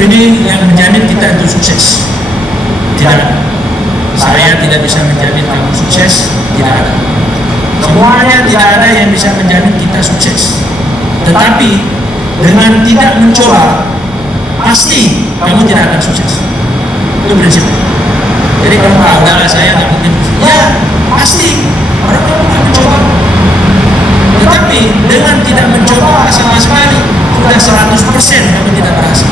ini yang menjamin kita untuk sukses. Tidak. Saya tidak bisa menjamin kamu sukses. Tidak ada. Semuanya tidak ada yang bisa menjamin kita sukses. Tetapi dengan tidak mencoba, pasti kamu tidak akan sukses. Itu prinsip. Jadi kalau udahlah saya nggak mungkin. Ya pasti. Orang kamu nggak mencoba. Tetapi dengan tidak mencoba sama sekali, sudah 100% kamu tidak berhasil.